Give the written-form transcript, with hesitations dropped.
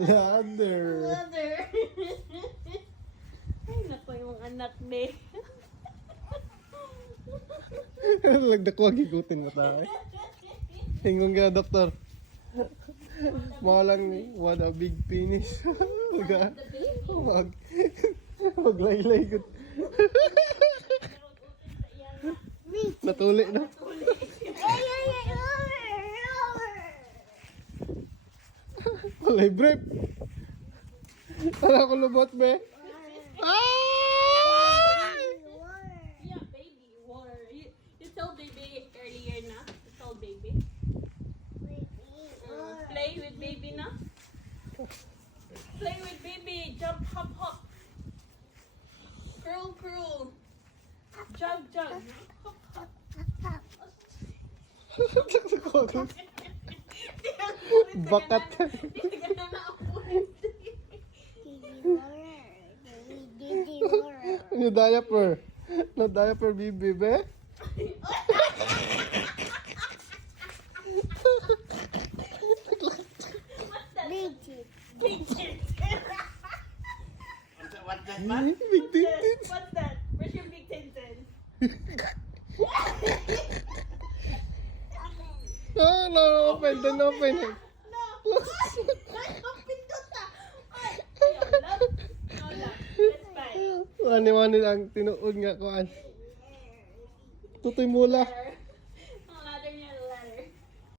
Ladder. Mother. Ay, naku yung anak ni. Lagdako, gigutin mo tayo. Hingon ka, doktor. Mga lang ni, what a big penis. Maglaylay ko. Natuli na. Walay brief. Alam ko lubot, be. Yeah, baby, water. You told baby earlier na? You told baby? Play with baby na? Play with baby. Jump, hop, hop. Curl, curl. Jog, jog. Hop, hop. Bakat ka. Hindi ka na na-afford. Ano diaper? No diaper, bibi, be? Big tit. What's that, man? Big tintin. What's that? Where's your big tintin? Ah, no, open, don't open it. No! Pindot na! Ay! Ayaw, love. No, love. That's fine. Wani-wani ang tinuod nga kuan. Tutoy mula.